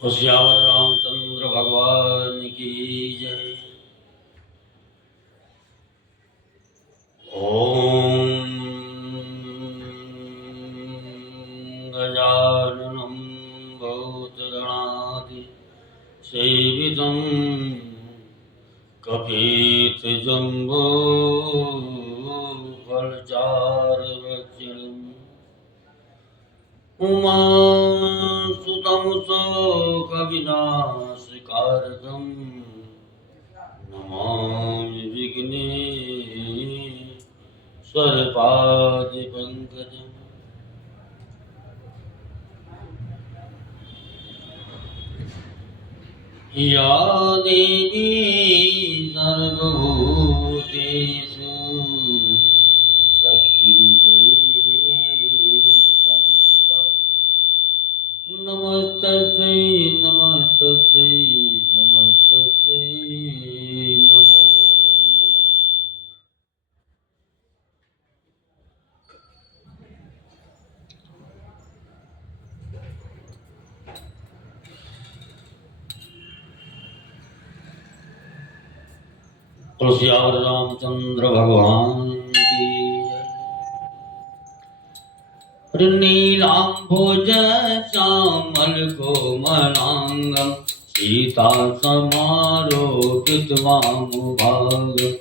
सियावर रामचंद्र भगवान की जय। ओम गजाननं भूतगणादि सेवितं कपीतजम्बो फलचारुभक्षणम् उमासुतं शोकविनाशकारकम् नमामि विघ्नेश्वरपादिपङ्कजम्। या देवी सर्वभूतेषु शक्तिरूपेण संस्थिता नमस्तस्यै नमस्तस्यै नमस्तस्यै नमो नमः। तुलसियावर रामचंद्र भगवान की जय। नीलाम्भोज श्यामल कोमलांगं सीता समारोपितवामुभागं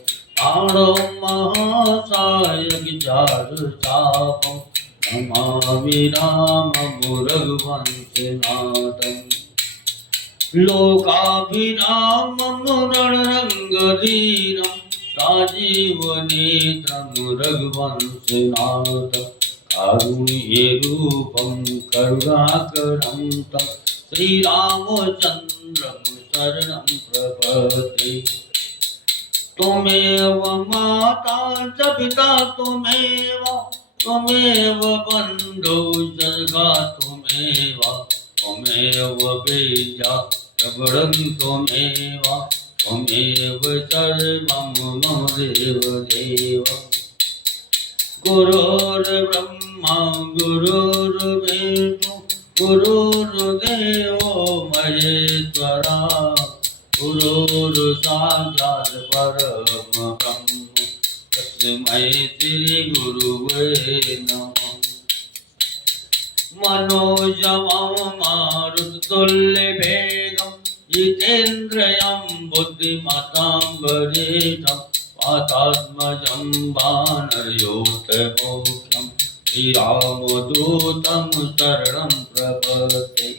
आढो महासायक चारुचापं नमामि रामं रघुवंशनाथम्। लोकाभिरामं रणरङ्गधीरं राजीवनेत्रं रघुवंशनाथं कारुण्यरूपं करुणाकरं तं श्रीरामचन्द्रं शरणं प्रपद्ये। त्वमेव माता च पिता त्वमेव बन्धो जगा त्वमेव वेद्या प्रबलं त्वमेव सर्वं मम देवदेव। गुरुर्ब्रह्मा गुरुर्विष्णु गुरुर्देवो महेश्वरा गुरुर्साक्षात् परब्रह्म तस्मै श्रीगुरुवे नमः। मनोजवं मारुततुल्यवेगं जितेन्द्रियं बुद्धिमतां वरिष्ठं वातात्मजं वानरयोतमोक्षं श्रीरामदूतं शरणं प्रपद्ये।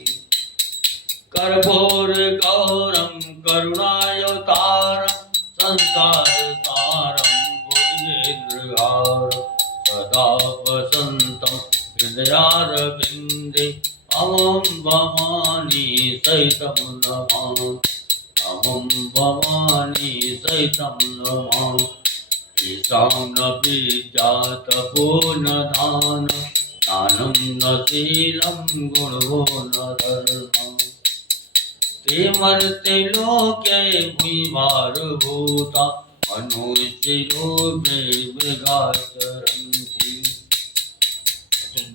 कर्पूरगौरं करुणावतारं संसारसारं भुजगेन्द्रहारं सदा वसन्तं हृदयारविन्दे अहं भवानी सहितं नमामि अहं भवानी सहितं नमामि। ईशां न बीजातपूर्णदानं दानं न शीलं गुणवो न धर्मम्। ते मर्त्य लोके भूमिभारभूता मनुष्यरूपे मृगाचरन्ति।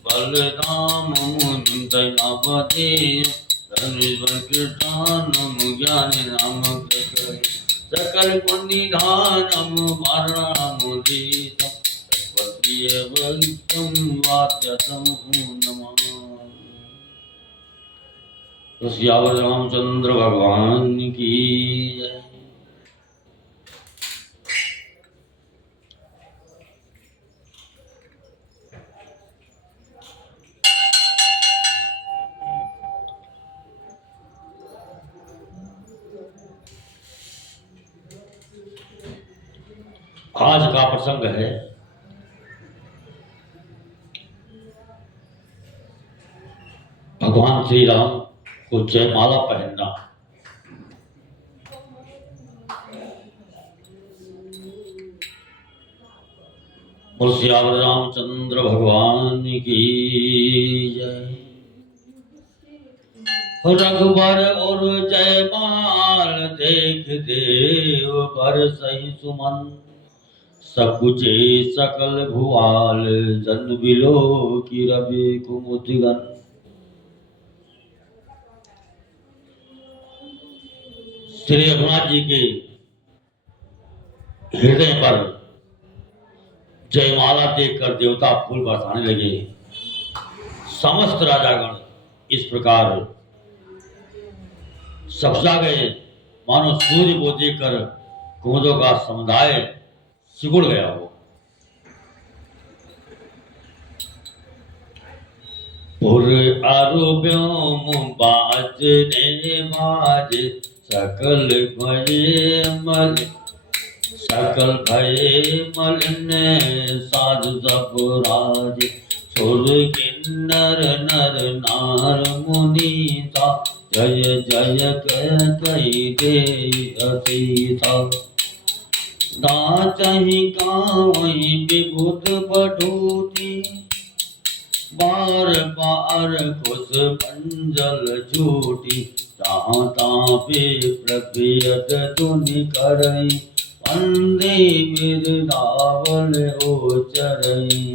बलराममुनिं दयावधेयं धनुर्धरकृतानं ज्ञानिनामग्रगण्यं सकलपुण्यनिधानं वारणमुदितं तत्त्वप्रियभक्तं वाद्यतं नमामि। सियावर रामचंद्र भगवान की जय। आज का प्रसंग है भगवान श्री राम को जयमाला पहनना। बोल सियावर रामचंद्र भगवान की जय। रघुबर और जयमाल देख देव पर सही सुमन सकुचे सकल भुआल जन बिलो की रवि कुमुदिगन। श्री रघुनाथ जी के हृदय पर जयमाला देखकर देवता फूल बरसाने लगे। समस्त राजागण इस प्रकार सपसा गए, मानो सूर्य को देखकर कुमुदों का समुदाय सिकुड़ गया हो। पुर अरु व्योम बाजने बाजे, सकल भये मल सकल भये मलिन साधु सब राज। सुर किन्नर नर नार मुनीता, जय जय कही दे अतीता। नाचहि गावहि विभुत बटूती, बार बार कुश मंजल झूठी। जहाँ तहाँ पे प्रकृत धुनि करई, वंदे बिरदावल उचरई।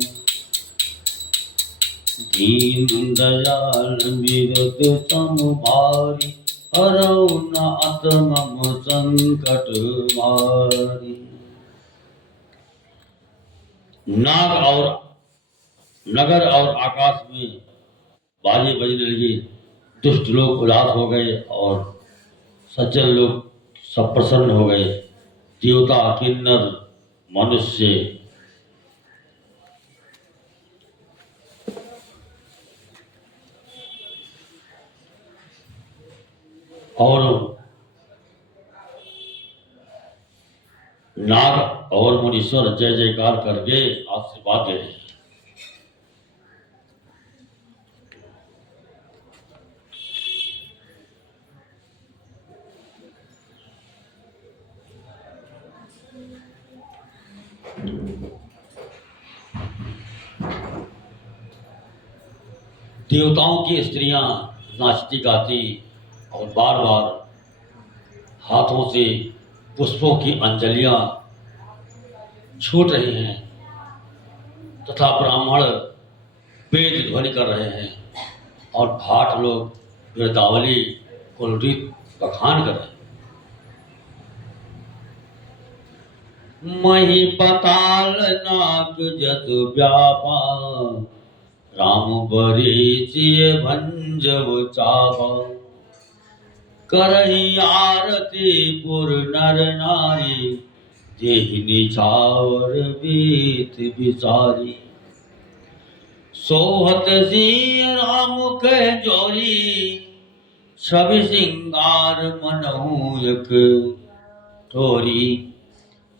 दीन दयाल विरद सम भारी, हरौ नाथ मम संकट मारी। नाग और नगर और आकाश में बाजे बजने लगे। दुष्ट लोग उदास हो गए और सज्जन लोग सब प्रसन्न हो गए। देवता, किन्नर, मनुष्य और नाग और मुनीश्वर जय जयकार करके आशीर्वाद दे रहे हैं। देवताओं की स्त्रियां नाचती गाती और बार बार हाथों से पुष्पों की अंजलियां छूट रही हैं तथा ब्राह्मण वेद ध्वनि कर रहे हैं और भाट लोग वृंदावली कुलरीत बखान कर रहे हैं। मही पताल नाग जत व्यापा, राम बरीचिय भंजव चापा। करही आरती पुर नर नारी, देहि निछावर बीत बिचारी। सोहत सिय राम कह जोरी, छवि सिंगार मनहु एक ठोरी।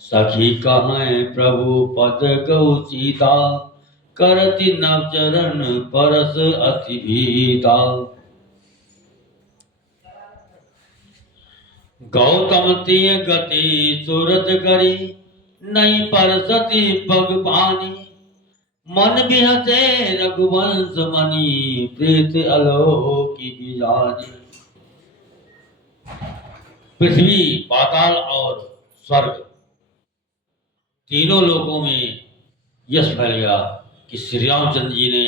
सखी कहें प्रभु पद गौ सीता, करति नव चरण परस अति भीता। गौतम तिय गति सुरत करी, नहीं परसति पग पानी। मन बिहसे रघुवंश मणि, प्रीत अलोकी बिजानी। पृथ्वी, पाताल और स्वर्ग तीनों लोकों में यश फैल गया कि श्री रामचंद्र जी ने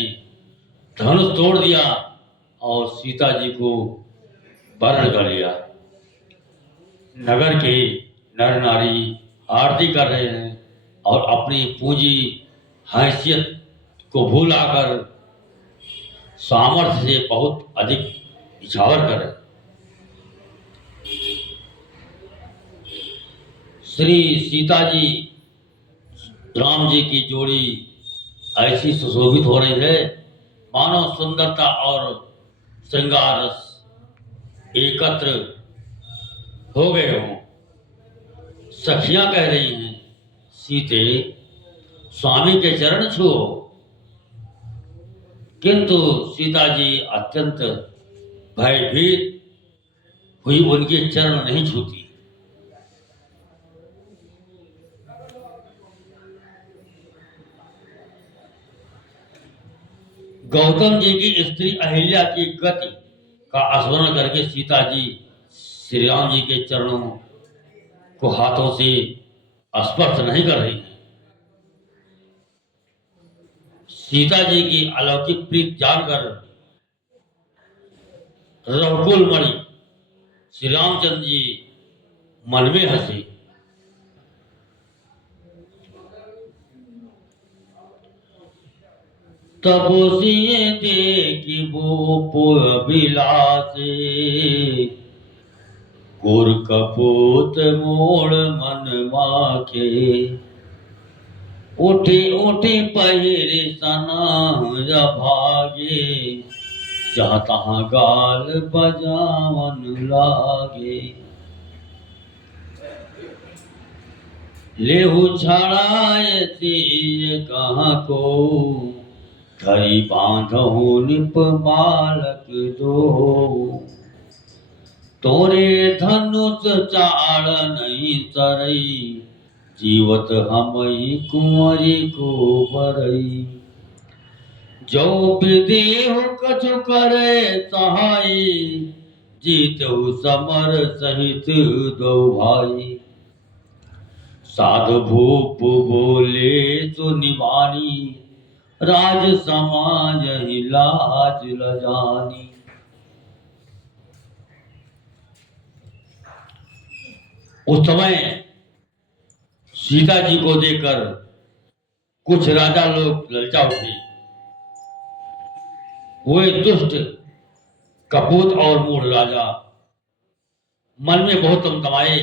धनुष तोड़ दिया और सीता जी को वर्ण कर लिया। नगर के नर नारी आरती कर रहे हैं और अपनी पूंजी हैसियत को भूलाकर सामर्थ्य से बहुत अधिक इछावर कर रहे हैं। श्री सीता जी राम जी की जोड़ी ऐसी सुशोभित हो रही है मानो सुंदरता और श्रृंगार रस एकत्र हो गए हों। सखियां कह रही हैं, सीते स्वामी के चरण छुओ, किंतु सीता जी अत्यंत भयभीत हुई उनके चरण नहीं छूती। गौतम जी की स्त्री अहिल्या की गति का स्मरण करके सीता जी श्री राम जी के चरणों को हाथों से स्पर्श नहीं कर रही है। सीता जी की अलौकिक प्रीत जानकर रघुकुल मणि श्री रामचंद्र जी मन में हंसी। तब सिए देखी वो अभिलाषे, गुर कपूत मोड़ मन माखे। उठे उठे पहिरे सना भागे, जहाँ तहाँ गाल बजावन लागे। लेहु छड़ाए तीर कहाँ को, धरी बांधहु निप बालक दो। तोरे धनुष चाड़ नहीं तरई, जीवत हमई कुंवरी को बरई। जो विदेह कछु करे सहाई, जीतहु समर सहित दो भाई। साधु भूप बोले सो निवानी, राज समाज ही लाज लजानी। उस समय सीता जी को देखकर कुछ राजा लोग ललचा उठे। वे दुष्ट कपूत और मूढ़ राजा मन में बहुत तमतमाए।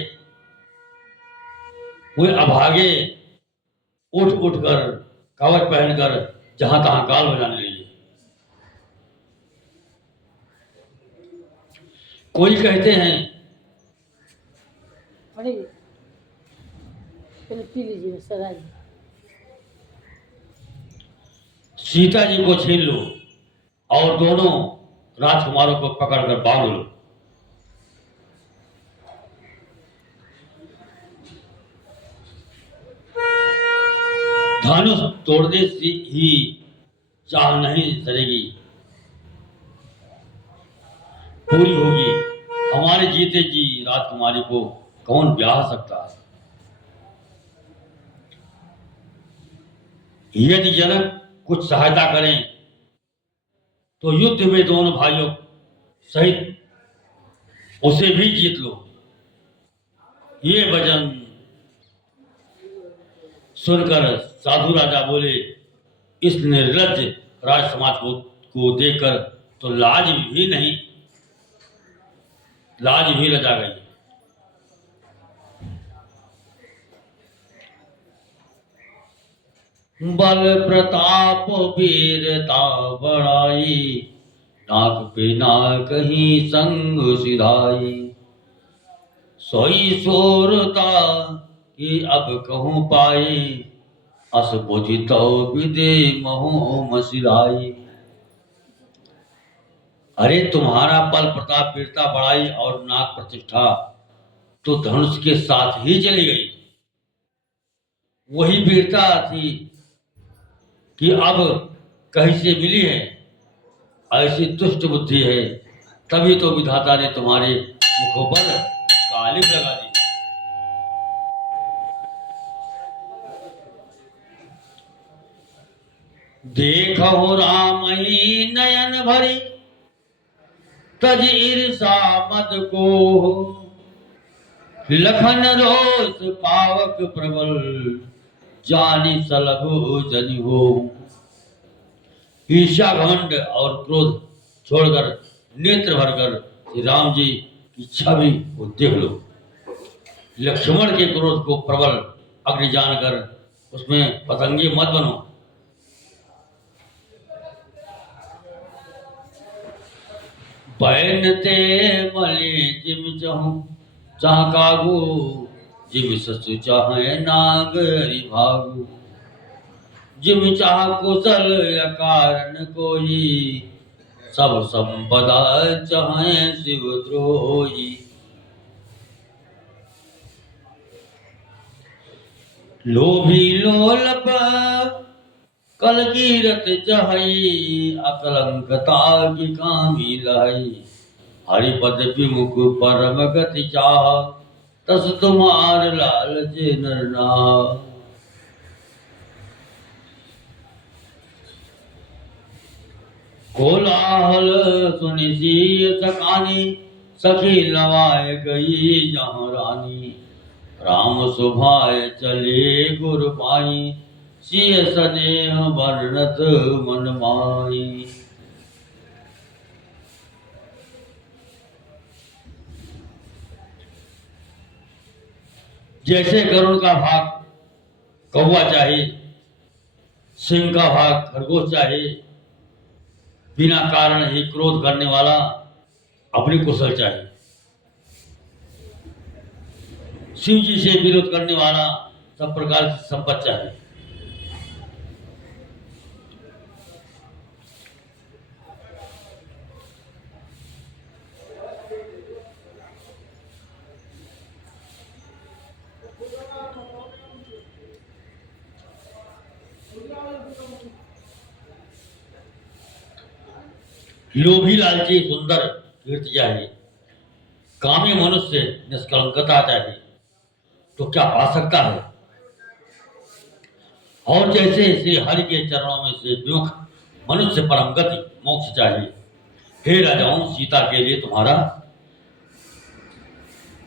वे अभागे उठ उठकर कवच पहनकर जहां तहां गाल बजाने लगे। कोई कहते हैं सीता जी को छीन लो और दोनों राजकुमारों को पकड़कर बांध लो। धनुष तोड़ने से ही चाह नहीं सरेगी, पूरी होगी। हमारे जीते जी राजकुमारी को कौन ब्याह सकता है। यदि जनक कुछ सहायता करें तो युद्ध में दोनों भाइयों सहित उसे भी जीत लो। ये वचन सुनकर साधु राजा बोले, इस निर्लज्ज राज समाज को देखकर तो लाज भी लजा गई। बल प्रताप वीरता बढ़ाई, नाक पे ना कहीं संग सिधाई। सोई सोरता कि अब कहूँ पाए, अस बुझि तो विदे महो मसिलाई। अरे तुम्हारा बल प्रताप वीरता बढ़ाई और नाक प्रतिष्ठा तो धनुष के साथ ही चली गई। वही वीरता थी कि अब कहीं से मिली है। ऐसी दुष्ट बुद्धि है, तभी तो विधाता ने तुम्हारे मुखों पर कालिक लगा दी। देखो राम ही नयन भरी, तज ईर्षा मद को। लखन रोष पावक प्रबल, जानी सलभु जनि हो। ईर्ष्या घमंड और क्रोध छोड़कर नेत्र भरकर श्री राम जी की छवि को देख लो। लक्ष्मण के क्रोध को प्रबल अग्नि जानकर उसमें पतंगे मत बनो। बैन ते मले जिम चहु चाह कागू, जिम ससु चाहे नागरी भागू। जिम चाह कुशल अकारण कोई, सब संपदा चाहे शिव द्रोही। लोभी लोलप कल कीरत चहई, अकलंकता की कामी लाई। हरिपद विमुख परम गति चाह, तस तुम्हार लालच नरना। कोलाहल सुनि सिय सकानी, सखी लवाए गई जहाँ रानी। राम सुभाय चले गुर पाई, सिय स्नेह वर्णत मन माई। जैसे गरुड़ का भाग कौवा चाहे, सिंह का भाग खरगोश चाहे, बिना कारण ही क्रोध करने वाला अपनी कुशल चाहे, शिव जी से विरोध करने वाला सब प्रकार की संपत्ति चाहे। लोभी लालची सुंदर कीर्ति चाहे, कामी मनुष्य निष्कलंकता चाहे, तो क्या पा सकता है। और जैसे श्री हरि के चरणों में से विमुख मनुष्य परम गति मोक्ष चाहिए, हे राजाओं सीता के लिए तुम्हारा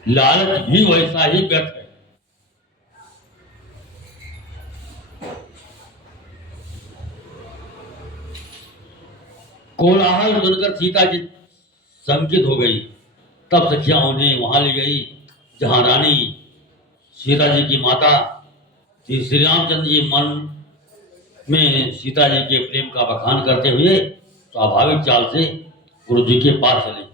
लालच भी वैसा ही व्यर्थ है। कोलाहल सुनकर सीता जी शंकित हो गई। तब सखियां उन्हें वहां ले गई जहां रानी सीता जी की माता श्री रामचंद्र जी मन में सीता जी के प्रेम का बखान करते हुए स्वाभाविक चाल से गुरु जी के पास चले।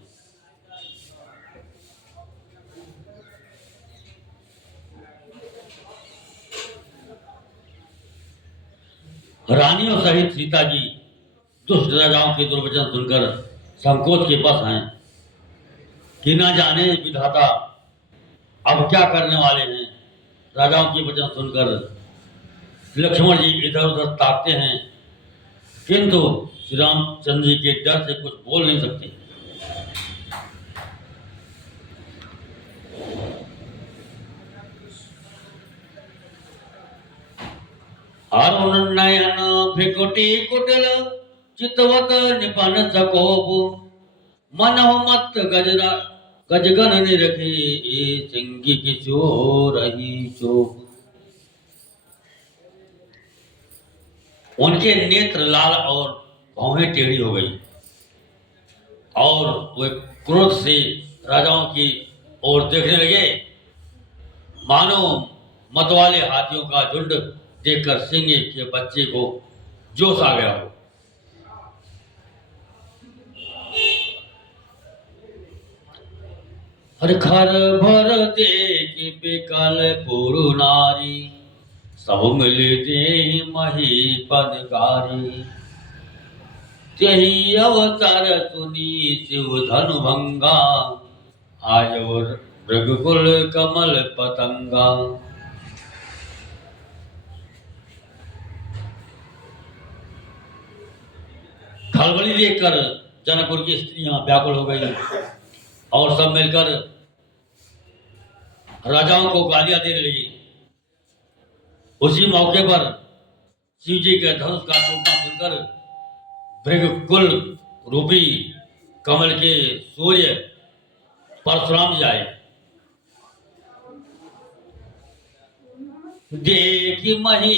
रानियों सहित सीता जी दुष्ट राजाओं के दुर्वचन सुनकर संकोच के बस हैं कि ना जाने विधाता अब क्या करने वाले हैं। राजाओं के वचन सुनकर लक्ष्मण जी इधर उधर ताकते हैं, किंतु श्री रामचंद्र जी के डर से कुछ बोल नहीं सकते। अरुण नयन भ्रिकुटी कुटिल चितवत निपन सकोप, मनहु मत गजरा गजगन निरखे सिंगी किशोर रही चोप। उनके नेत्र लाल और भौहें टेढ़ी हो गई और वे क्रोध से राजाओं की ओर देखने लगे, मानो मतवाले हाथियों का झुंड देखकर सिंह के बच्चे को जोश आ गया हो। हर खर भर देख बिकल पुरु नारी, सब मिल दे महीपनकारी। त्यही अवसर सुनी शिव धनु भंगा, आयो मृगकुल कमल पतंगा। खलबली देखकर जनकपुर की स्त्रियां व्याकुल हो गई और सब मिलकर राजाओं को गालियां देने लगी। उसी मौके पर शिव जी के धनुष का टूटना सुनकर भृगकुल रूपी कमल के सूर्य परशुराम जी आए। देखी मही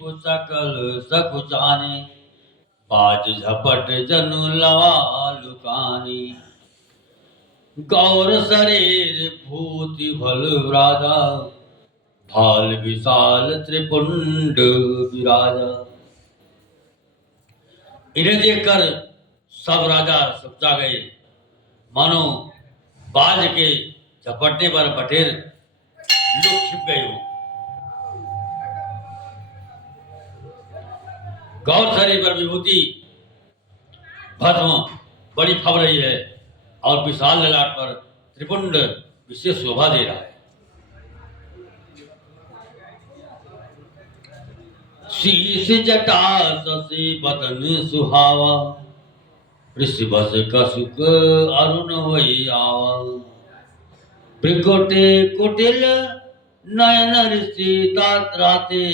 सकल सकुचाने, बाज झपट जनु लवा लुकानी। गौर शरीर भूति भल राजा, भाल विशाल त्रिपुंड विराजा। इन्हें देखकर सब राजा सपचा गए, मानो बाज के झपटने पर बटेर लुक छिप गए हो। गौर शरीर पर विभूति भस्म बड़ी फब रही है और विशाल ललाट पर त्रिपुंड विशेष शोभा दे रहा है। शीश जटा शशि बदन सुहावा, ऋषिवस कसुक अरुण वही आवा। भृकुटे कुटिल नयन ऋषि तात्राते,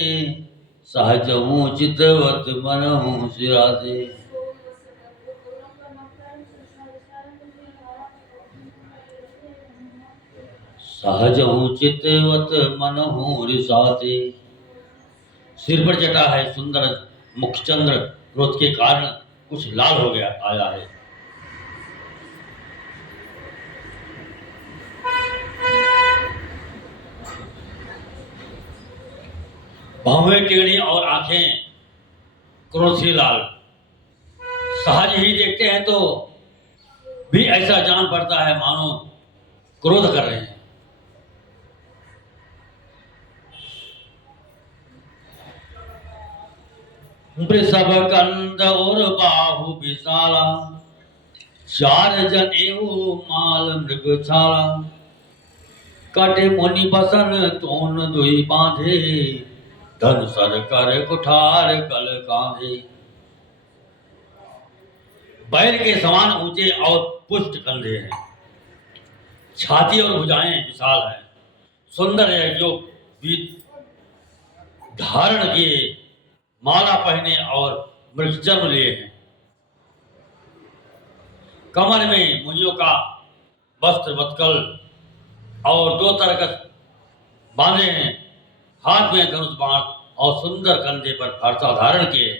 सहजहु चितवत मनहु सिराते। सहज हूँ चितवत मन हूँ रिसाते। सिर पर जटा है सुंदर मुखचंद्र, क्रोध के कारण कुछ लाल हो गया आया है। भौहें टेढ़ी और आंखें क्रोध से लाल। सहज ही देखते हैं तो भी ऐसा जान पड़ता है मानो क्रोध कर रहे हैं। वृषभ कंद और बाहु विशाला, चार जनेऊ माल मृगशाला। कटे मुनि बसन तोन दुई बांधे, धन सर कर कुठार कल कांधे। बैल के समान ऊंचे और पुष्ट कंधे हैं, छाती और भुजाएं विशाल हैं। सुंदर है जो धारण किए, माला पहने और मृगचर्म लिए हैं। कमर में मुनियों का वस्त्र वत्कल और दो तरकस बांधे हैं। हाथ में धनुष बाण और सुंदर कंधे पर फरसा धारण किए।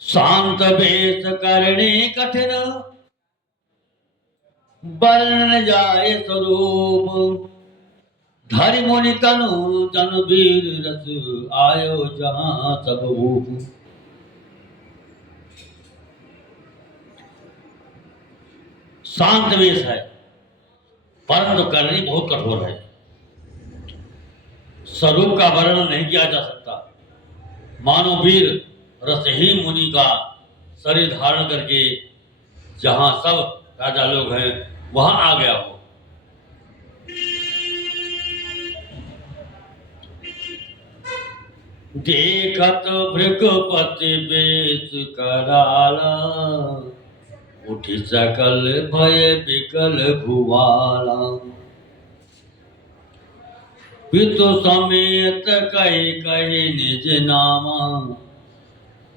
शांत वेश करने कठिन, वर्ण जाए स्वरूप। धरि मुनि तनु जन वीर रस, आयो जहां सब भूप। शांत वेश है परंतु करनी बहुत कठोर है। स्वरूप का वर्णन नहीं किया जा सकता। मानो वीर रस ही मुनि का शरीर धारण करके जहां सब राजा लोग हैं वहां आ गया हो। देखत भृगपति बेश कराला, उठी सकल भय विकल भुवाला। पितु समेत कही कही निज नामा,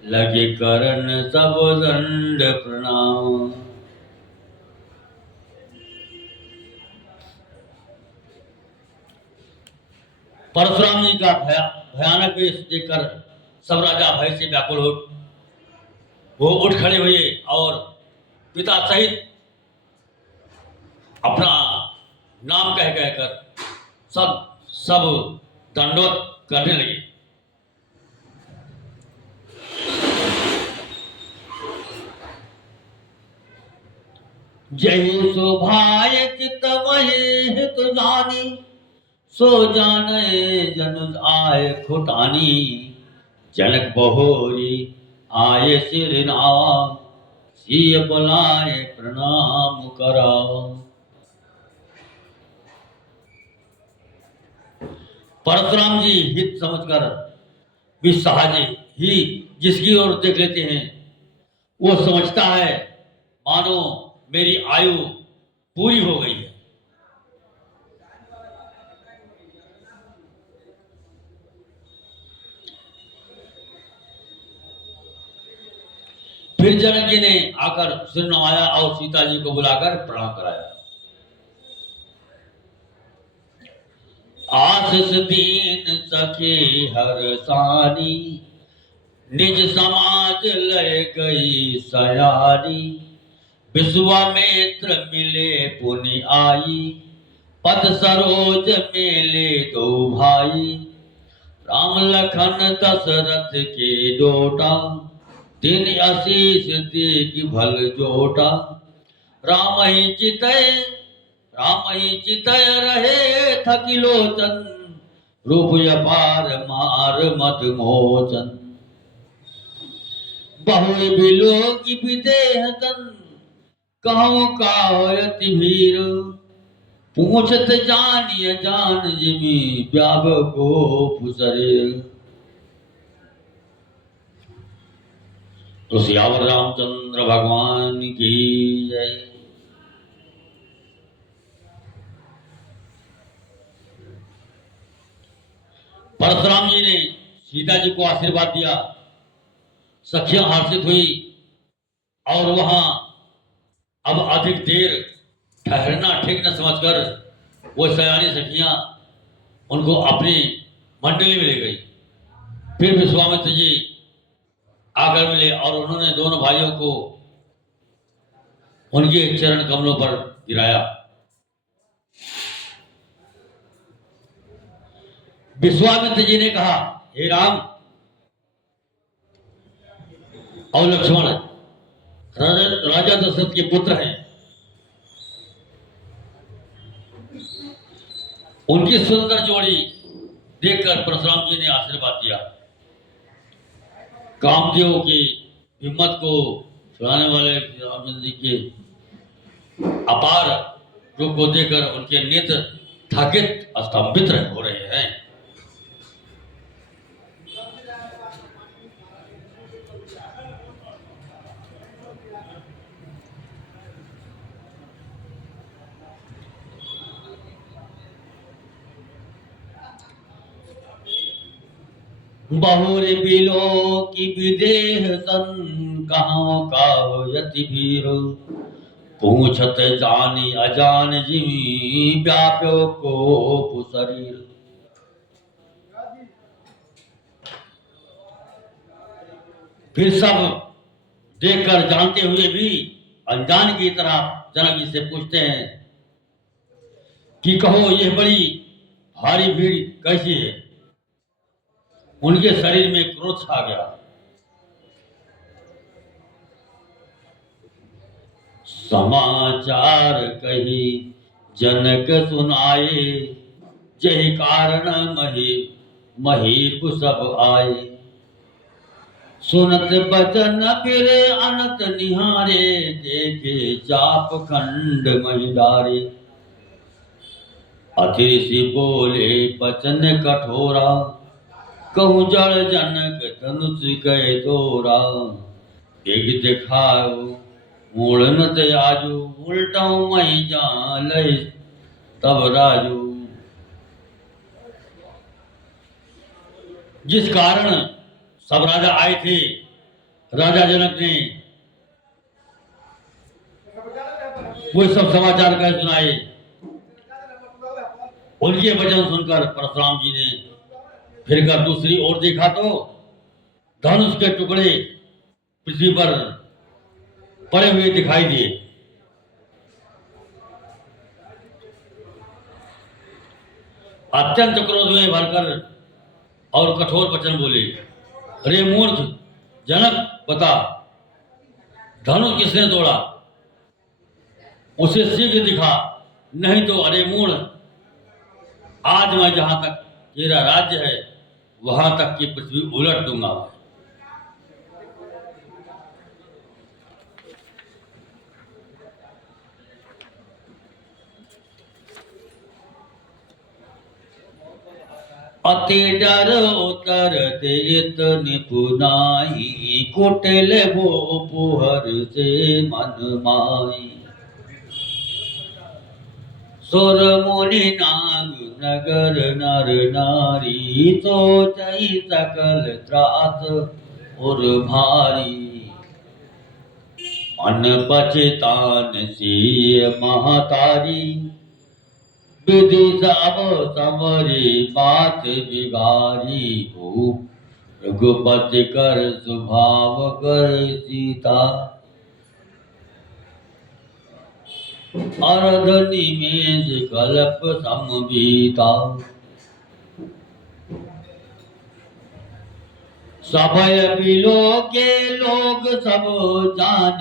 लगे करन सब दंड प्रणाम। परशुराम जी का भयानक वेश देखकर सब राजा भय से व्याकुल हो वो उठ खड़े हुए और पिता सहित अपना नाम कह कहकर सब दंडोत करने लगे। जय शोभाय चित वही हित जानी, सो जाने जन आय खुटानी। जनक बहोरी आये सिर नावा, सिय बुलाए प्रणाम करावा। परशुराम जी हित समझकर भी सहज ही जिसकी ओर देख लेते हैं वो समझता है मानो मेरी आयु पूरी हो गई है। फिर जनक जी ने आकर सिर नवाया और सीता जी को बुलाकर प्रणाम कराया। आशीष दीन सखे हर सारी, निज समाज लय गई सयारी। विश्वामित्र मिले पुनि आई, पद सरोज मेले दो भाई। राम लखन दशरथ के डोटा, दिन आशीष देख भल जोटा। राम ही चितय रहे थकिलोचन, रूप अपार मार मत मोचन। बहु बिलोकी विदेह तन, कहूँ का होयति भीर। पूछत जानिय जान जिमि, व्याभ गोप शरीर। तो सियावर रामचंद्र भगवान की जय। परशुराम जी ने सीता जी को आशीर्वाद दिया। सखियां हर्षित हुई और वहां अब अधिक देर ठहरना ठीक न समझकर वो सयानी सखियां उनको अपनी मंडली में ले गई। फिर विश्वामित्र जी आकर मिले और उन्होंने दोनों भाइयों को उनके चरण कमलों पर गिराया। विश्वामित्र जी ने कहा, हे राम और लक्ष्मण, राजा दशरथ के पुत्र हैं, उनकी सुंदर जोड़ी देखकर परशुराम जी ने आशीर्वाद दिया। कामदेव की हिम्मत को छुड़ाने वाले रामचंद्र जी के अपार रूप को देखकर उनके नेत्र थकित स्तंभित हो रहे हैं। बहुरे बिलो की विदेह सन कहाँ का यति भीर, पूछत जानी अजान जिमी व्याप्यो को शरीर। फिर सब देखकर जानते हुए भी अनजान की तरह जनक जी से पूछते हैं कि कहो यह बड़ी भारी भीड़ कैसी है। उनके शरीर में क्रोध छा गया। समाचार कही जनक सुनाए, जहि कारण महीप सब आए। सुनत बचन फिर अनत निहारे, देखे चाप खंड मही डारे। अतिशि बोले बचन कठोरा, कहूँ जड़ जनक धनुष गए तोरा। एक दिखाओ मूल न त्याजू, उल्टाऊ मई जान लय तब राजू। जिस कारण सब राजा आए थे, राजा जनक ने वो सब समाचार कह सुनाए। उनके वचन सुनकर परशुराम जी ने फिर कर दूसरी ओर देखा तो धनुष के टुकड़े पृथ्वी पर पड़े हुए दिखाई दिए। अत्यंत क्रोध में भरकर और कठोर वचन बोले, अरे मूर्ख जनक, बता धनुष किसने तोड़ा, उसे शीघ्र दिखा, नहीं तो अरे मूढ़, आज मैं जहां तक तेरा राज्य है वहां तक की पृथ्वी उलट दूंगा। अति डर उतर देत निपुनाई, कुटिल वो पुहर से मन माई। सुर मुनि नाग नगर नर नारी, सोचई सकल त्रास और भारी। मन पछतान सिय महतारी, विधि सब समरी बात बिगारी। भूप रघुपति कर स्वभाव कर सीता, अर्धनि में कल्प समबीता। सभय बिलो के लोग सब जान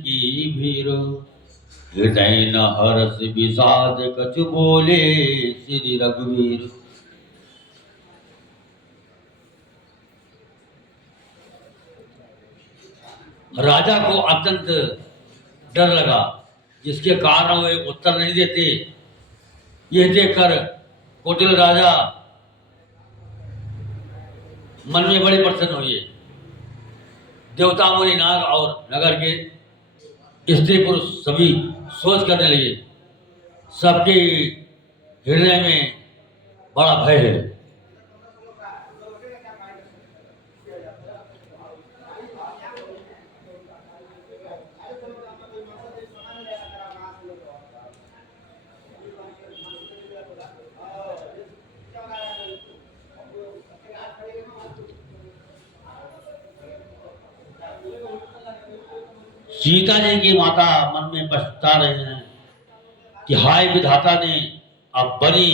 की भीर। हृदय न हर्ष विषाद कछु बोले श्री रघुवीर। राजा को अत्यंत डर लगा, जिसके कारण वे उत्तर नहीं देते। यह देखकर कुटिल राजा मन में बड़े प्रसन्न हुए। देवता मुनि नाग और नगर के स्त्री पुरुष सभी सोच करने लगे, सबके हृदय में बड़ा भय है। सीता जी की माता मन में पछता रहे हैं कि हाय विधाता ने अब बनी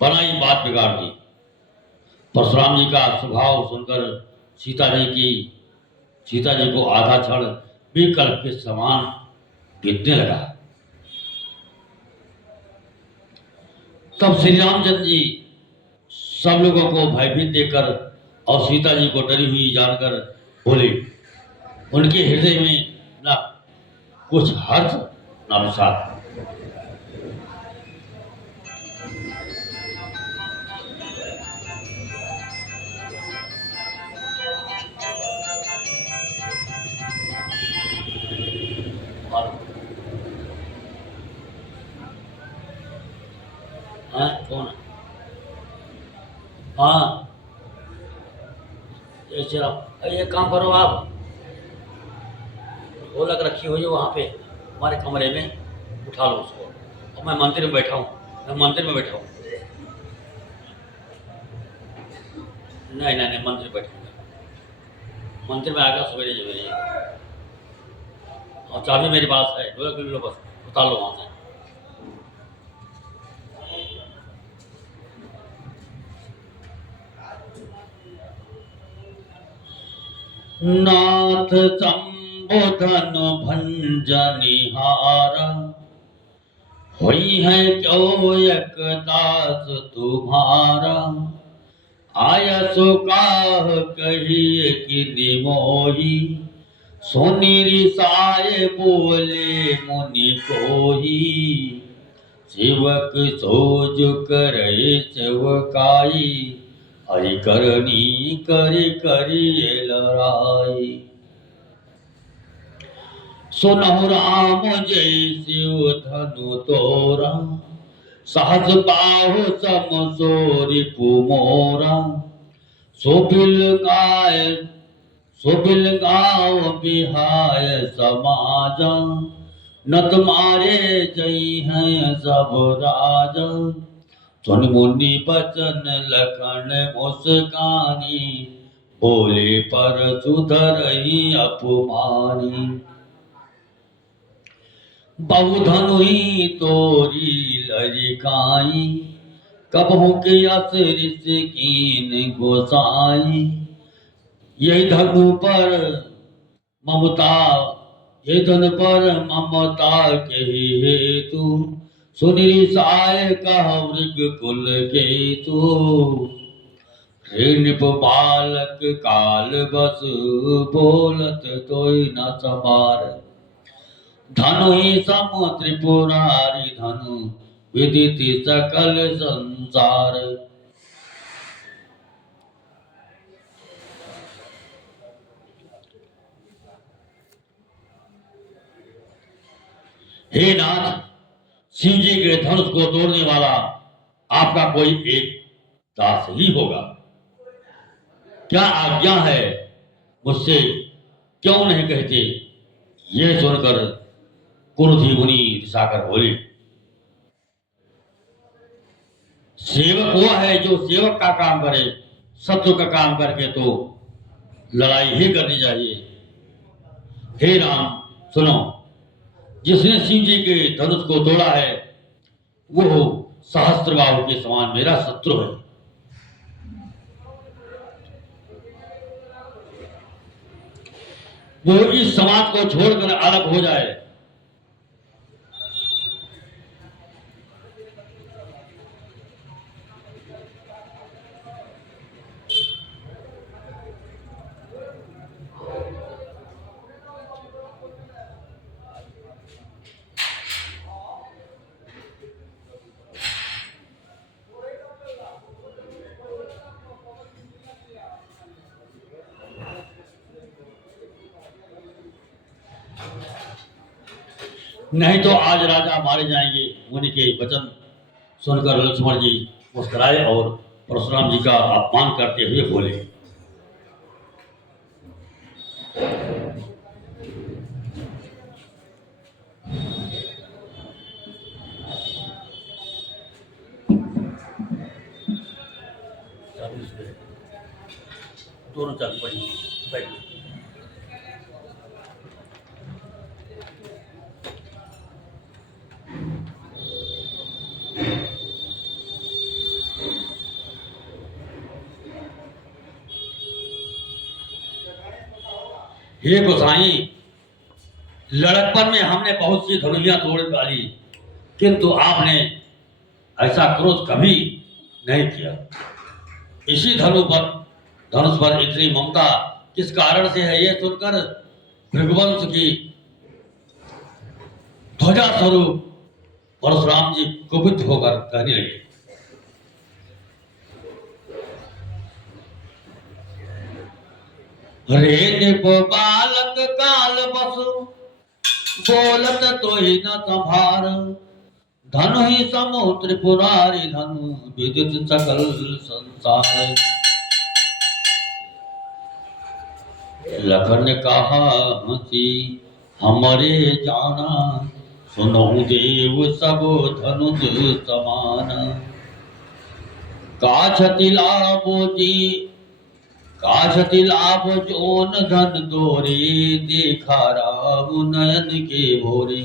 बनाई बात बिगाड़ दी। परशुराम जी का स्वभाव सुनकर सीता जी को आधा क्षण विकल्प के समान बीतने लगा। तब श्री रामचंद्र जी सब लोगों को भयभीत देखकर और सीता जी को डरी हुई जानकर बोले। उनके हृदय में न कुछ हर्ष न विषाद। कौन? हाँ, ये काम करो आप, ढोलक रखी हुई है वहाँ पे हमारे कमरे में, उठा लो उसको। और मैं मंदिर में बैठा हूँ, नहीं नहीं, मंदिर में बैठा हूँ। मंदिर में आकर सवेरे सवेरे, और चाबी मेरे पास है, ढोलक ले लो, बस उतार लो वहाँ से। नाथ संबोधन भंजनिहारा, होई है क्यों एक दास तुम्हारा। आयसो काह कहिए कि निमोही, सोनी रिसाए बोले मुनि कोही। सेवक सोज करे सेवकाई, हरि करनी करि करिए लड़ाई। सुनहु राम जय शिव धनु तोरा, सहज बाहु सम सोरि पुमोरा। सोबिल गाव बिहाय समाजा, नत मारे जई हैं सब राजा। सुन मुनि बचन लखन मुस्कानी, बोले पर सुधरहि अपमानी। बहुधनुहि तोरी लरिकाई, कबहु के असरिस कीन गोसाई। यही धनु पर ममता के हेतु, सुनि साय कह मृग कुल केतु। नृप बालक काल बस, बोलत तोय न सवार। धनु ही सम त्रिपुरारी धनु, विदिति सकल संसार। हे नाथ, शिव जी के धनुष को तोड़ने वाला आपका कोई एक दास ही होगा। क्या आज्ञा है, मुझसे क्यों नहीं कहते? यह सुनकर क्रोधी मुनि रिसाकर बोले। सेवक वो है जो सेवक का काम करे, शत्रु का काम करके तो लड़ाई ही करनी चाहिए। हे राम सुनो, जिसने शिव जी के धनुष को तोड़ा है वो सहस्त्रबाहु के समान मेरा शत्रु है। वो इस समाज को छोड़कर अलग हो जाए। नहीं तो आज राजा मारे जाएंगे। मुनि के वचन सुनकर लक्ष्मण जी मुस्कुराए और परशुराम जी का अपमान करते हुए बोले। दोनों चाबी पड़ी बैठ। हे गोसाई, लड़कपन में हमने बहुत सी धनुहियां तोड़ डाली, किंतु आपने ऐसा क्रोध कभी नहीं किया। इसी धनुष पर इतनी ममता किस कारण से है, यह सुनकर भृगुवंश की ध्वजा स्वरूप परशुराम जी कुपित होकर कहने लगे, रे निप बालक काल बस, बोलत तो ही न संभार, धनु ही समो त्रिपुरारी धनु, विदित सकल संसार। लखन ने कहा हंसी हमरे जाना, सुनो देव सब धनुष समान, काछति लाभो जी काछति लाभ जोन धन दोरे, देखा राम नयन के भोरे,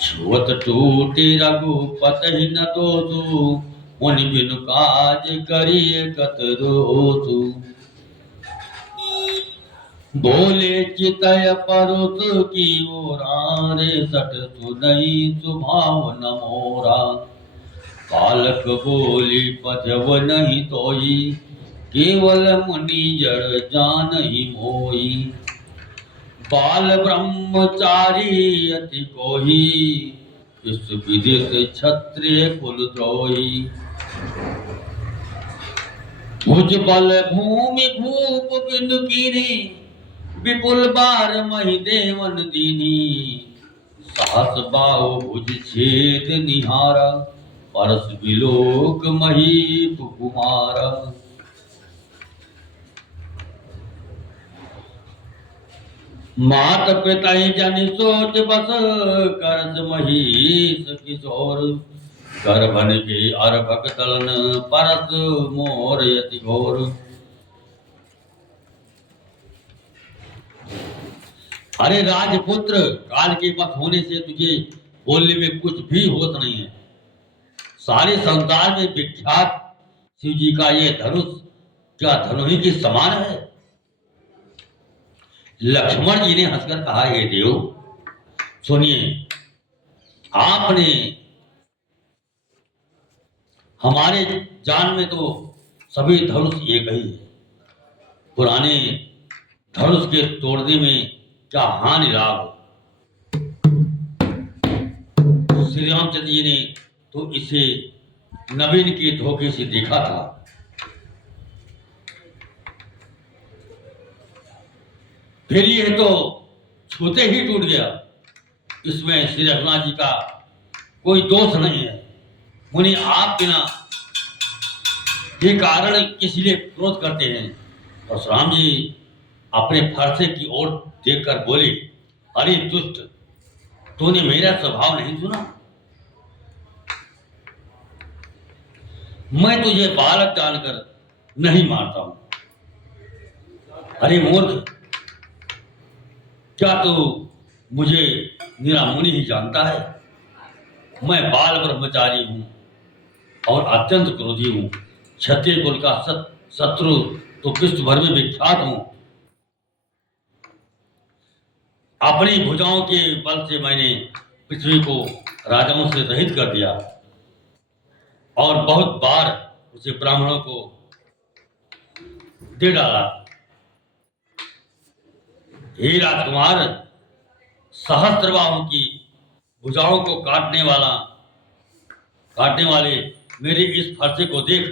छुअत टूटे रघुपति न दोषु, मुनि बिनु काज करिए कत रोसु, बोले चितय परुत की ओरा, रे सट सुनई सुभाव न मोरा, बालक बोली पजव नहीं तोई, केवल मुनि जड़ जान ही मोई, बाल ब्रह्मचारी अति कोही, इस विदित क्षत्रिय कुल द्रोही, भुज बल भूमि भूप बिंदु कीनी, विपुल बार मही देवन दीनी, सहस बाहु भुज छेद निहारा, परस विलोक मही कुमारा, मात पिता जन सोच बस, करज महीश किशोर, गर्भन के अर्भक दलन, परस मोर यति घोर, अरे राजपुत्र, काल के वश होने से तुझे बोलने में कुछ भी होश नहीं है। सारे संसार में विख्यात शिव जी का ये धनुष क्या धनुही के समान है? लक्ष्मण जी ने हंसकर कहा, हे देव सुनिए, आपने हमारे जान में तो सभी धनुष एक ही है, पुराने धनुष के तोड़ने में क्या हानि लाभ? श्री रामचंद्र जी ने तो इसे नवीन के धोखे से देखा था, फिर ये तो छूते ही टूट गया। इसमें श्री रघुनाथ जी का कोई दोष नहीं है। मुनि आप बिना ये कारण किस लिए क्रोध करते हैं? परशुराम जी अपने फरसे की ओर देखकर बोले, अरे दुष्ट, तूने मेरा स्वभाव नहीं सुना? मैं तुझे बालक जानकर नहीं मारता हूं। अरे मूर्ख, क्या तू मुझे मेरा मुनि ही जानता है? मैं बाल ब्रह्मचारी हूं और अत्यंत क्रोधी हूं। क्षत्रिय कुल का शत्रु तो विश्व भर में विख्यात हूं। अपनी भुजाओं के बल से मैंने पृथ्वी को राजाओं से रहित कर दिया और बहुत बार उसे ब्राह्मणों को दे डाला। हे राजकुमार, सहस्त्रबाहु की भुजाओं को काटने वाले मेरे इस फरसे को देख।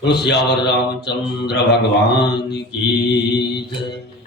तो सियावर रामचंद्र भगवान की जय।